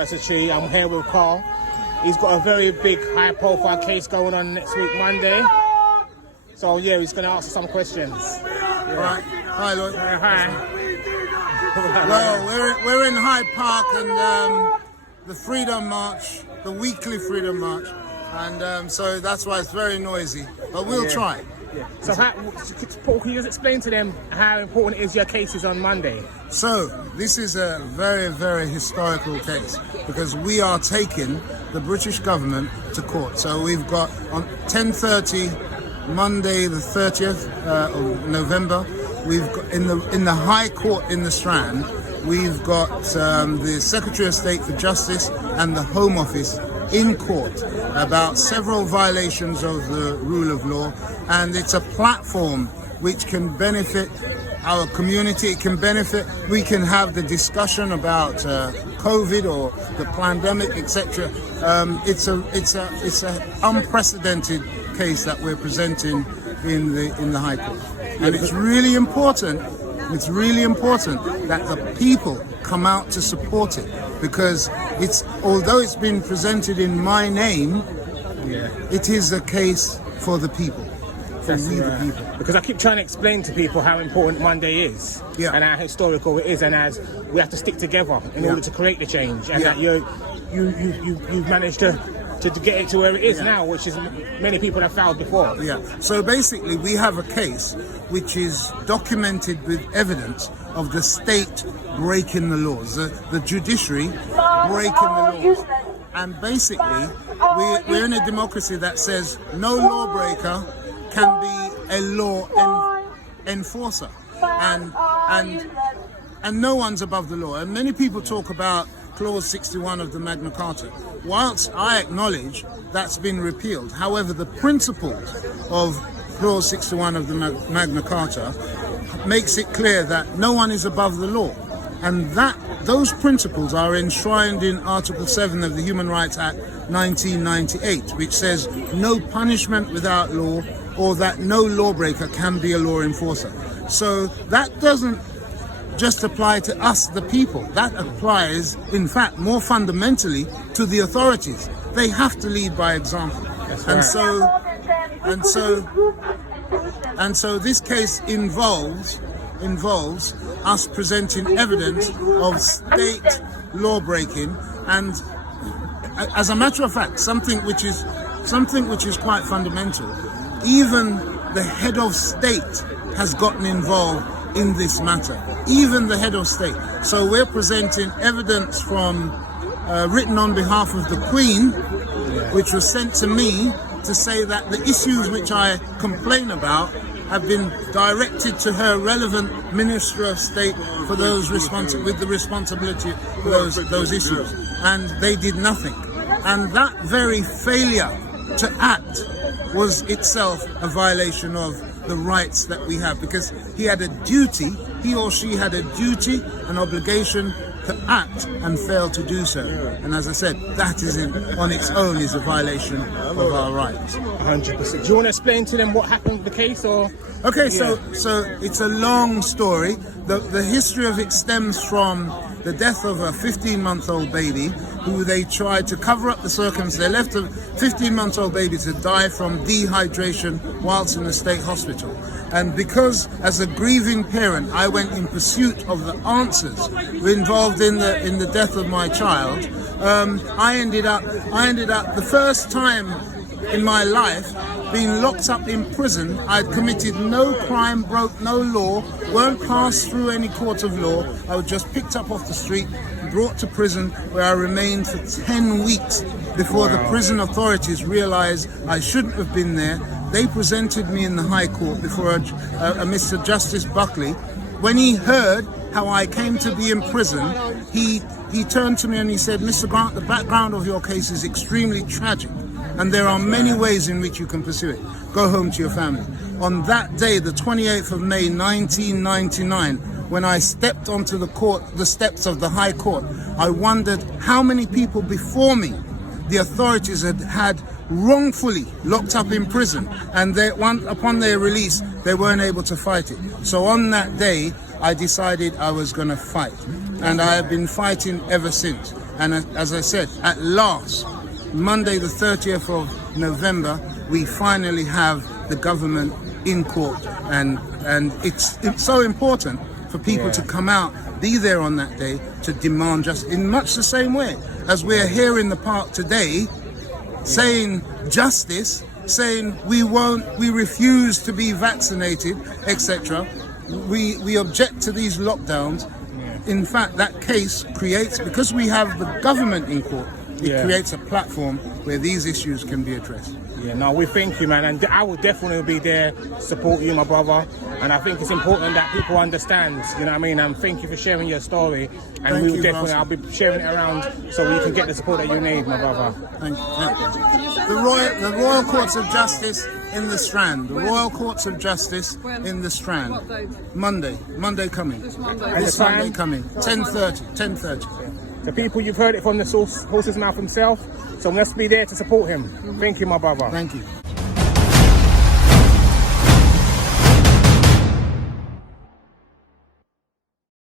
versus Tree. I'm here with Carl. He's got a very big, high-profile case going on next week, Monday. So yeah, he's going to ask us some questions. Yeah. Right. Hi, Lloyd. Hi. Well, we're in Hyde Park and the Freedom March, the weekly Freedom March, and so that's why it's very noisy. But we'll try. Yeah. So, Paul, can you just explain to them how important is your cases on Monday? So, this is a very, very historical case because we are taking the British government to court. So we've got on 10:30 Monday, the 30th of November. We've got in the High Court in the Strand. We've got the Secretary of State for Justice and the Home Office in court about several violations of the rule of law, and it's a platform which can benefit our community. It can benefit, we can have the discussion about COVID or the pandemic, etc. It's a unprecedented case that we're presenting in the High Court, and it's really important. It's really important that the people come out to support it, because although it's been presented in my name, it is a case for the people, for we the people. Because I keep trying to explain to people how important Monday is, and how historical it is, and as we have to stick together in order to create the change, and that you've managed to get it to where it is now, which is many people have failed before. So basically we have a case which is documented with evidence of the state breaking the laws, the judiciary breaking the laws. And basically we're in a democracy that says no lawbreaker can be a law enforcer, and no one's above the law. And many people talk about Clause 61 of the Magna Carta. Whilst I acknowledge that's been repealed, however, the principles of Clause 61 of the Magna Carta makes it clear that no one is above the law, and that those principles are enshrined in Article 7 of the Human Rights Act 1998, which says no punishment without law, or that no lawbreaker can be a law enforcer. So that doesn't just apply to us, the people. That applies, in fact, more fundamentally to the authorities. They have to lead by example. And so this case involves us presenting evidence of state law breaking, and as a matter of fact, something which is quite fundamental. Even the head of state has gotten involved in this matter, even the head of state. So we're presenting evidence from written on behalf of the Queen, which was sent to me to say that the issues which I complain about have been directed to her relevant Minister of State for those with the responsibility for those issues, and they did nothing. And that very failure to act was itself a violation of the rights that we have, because he or she had a duty, an obligation to act, and failed to do so. And as I said, that on its own is a violation of our rights. 100%. Do you want to explain to them what happened with the case, or? Okay, so it's a long story. The history of it stems from the death of a 15-month-old baby who they tried to cover up the circumstances. They left a 15-month-old baby to die from dehydration whilst in a state hospital. And because, as a grieving parent, I went in pursuit of the answers involved in the death of my child, I ended up the first time in my life being locked up in prison. I'd committed no crime, broke no law, weren't passed through any court of law. I was just picked up off the street, brought to prison, where I remained for 10 weeks before the prison authorities realized I shouldn't have been there. They presented me in the High Court before a Mr. Justice Buckley. When he heard how I came to be in prison, he turned to me and he said, "Mr. Grant, the background of your case is extremely tragic, and there are many ways in which you can pursue it. Go home to your family." On that day, the 28th of May, 1999, when I stepped onto the steps of the High Court, I wondered how many people before me the authorities had wrongfully locked up in prison, and upon their release, they weren't able to fight it. So on that day, I decided I was going to fight, and I have been fighting ever since. And as I said, at last, Monday the 30th of November, we finally have the government in court, and it's so important for people to come out, be there on that day to demand justice in much the same way as we're here in the park today saying justice, saying we refuse to be vaccinated, etc. We object to these lockdowns. In fact, that case creates, because we have the government in court, it creates a platform where these issues can be addressed. Yeah, no, we thank you, man, and I will definitely be there to support you, my brother. And I think it's important that people understand, you know what I mean? And thank you for sharing your story. And we will definitely, I'll be sharing it around so you can get the support that you need, my brother. Thank you. The Royal Courts of Justice in the Strand. The Royal Courts of Justice in the Strand. What date? Monday coming. This Monday. And This the time? Monday coming. 10:30. The people, you've heard it from the horse's mouth himself, so let's be there to support him. Thank you, my brother. Thank you.